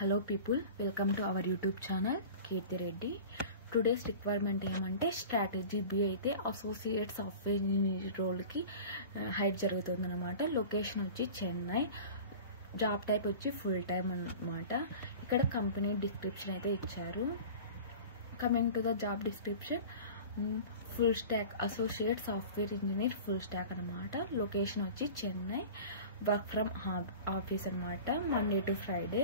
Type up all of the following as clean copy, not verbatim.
Hello people, welcome to our YouTube channel Kirti Reddy. Today's requirement ఏమంటే strategy B అయితే associate software engineer role కి hire జరుగుతుందన్నమాట. Location వచ్చి Chennai, job type వచ్చి full time అన్నమాట. ఇక్కడ కంపెనీ డిస్క్రిప్షన్ అయితే ఇచ్చారు. Coming to the job description, full stock associate software engineer full stock అన్నమాట. లొకేషన్ వచ్చి చెన్నై, వర్క్ ఫ్రమ్ ఆఫీస్ అన్నమాట, మండే టు ఫ్రైడే.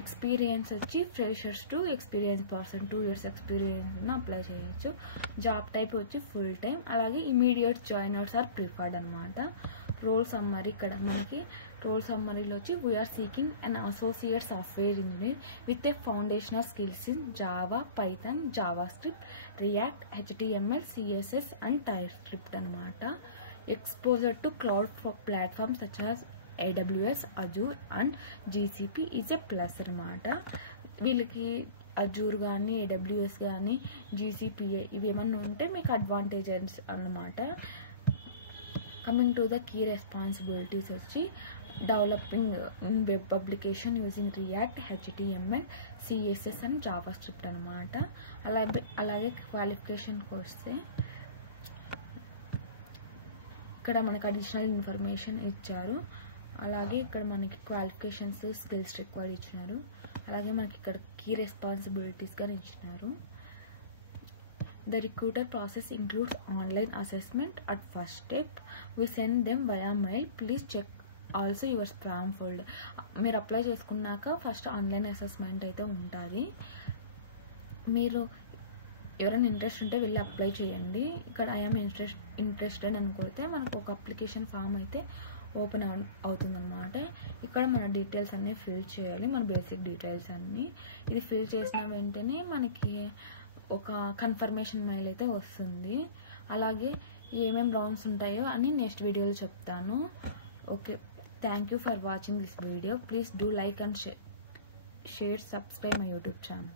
ఎక్స్పీరియన్స్ వచ్చి freshers to experience person 2 years experience apply చేయొచ్చు. Job type వచ్చి full time, అలాగే immediate joiners are preferred అనమాట. Role summary, ఇక్కడ మనకి రోల్ సమ్మరీలో వచ్చి we are seeking an associate software engineer with a foundational skills in Java, Python, JavaScript, React, HTML, CSS and TypeScript అనమాట. Exposure to cloud platforms such as AWS, Azure and GCP is a plus అనమాట. వీళ్ళకి Azure కానీ AWS కానీ GCPA ఇవి ఏమన్నా ఉంటే మీకు advantages అన్నమాట. Coming to the key responsibilities వచ్చి developing web publication using React, HTML, CSS and JavaScript అనమాట. అలాగే క్వాలిఫికేషన్కి వస్తే ఇక్కడ మనకి అడిషనల్ ఇన్ఫర్మేషన్ ఇచ్చారు. అలాగే ఇక్కడ మనకి క్వాలిఫికేషన్స్, స్కిల్స్ రిక్వైర్డ్ ఇచ్చినారు. అలాగే మనకి ఇక్కడ కీ రెస్పాన్సిబిలిటీస్ కానీ ఇచ్చినారు. The recruiter process includes online assessment at first step. We send them via mail. Please check also your spam folder. మీరు అప్లై చేసుకున్నాక ఫస్ట్ ఆన్లైన్ అసెస్మెంట్ అయితే ఉంటుంది. మీరు ఎవరైనా ఇంట్రెస్ట్ ఉంటే వెళ్ళి అప్లై చేయండి. ఇక్కడ ఐఎమ్ ఇంట్రెస్టెడ్ అని కొడితే మనకు ఒక అప్లికేషన్ ఫామ్ అయితే ఓపెన్ అవుతుందన్నమాట. ఇక్కడ మన డీటెయిల్స్ అన్నీ ఫిల్ చేయాలి, మన బేసిక్ డీటెయిల్స్ అన్నీ. ఇది ఫిల్ చేసిన వెంటనే మనకి ఒక కన్ఫర్మేషన్ మెయిల్ అయితే వస్తుంది. అలాగే ఏమేమి రౌండ్స్ ఉంటాయో అని నెక్స్ట్ వీడియోలో చెప్తాను. Okay, thank you for watching this video. Please do like and share, subscribe my YouTube channel.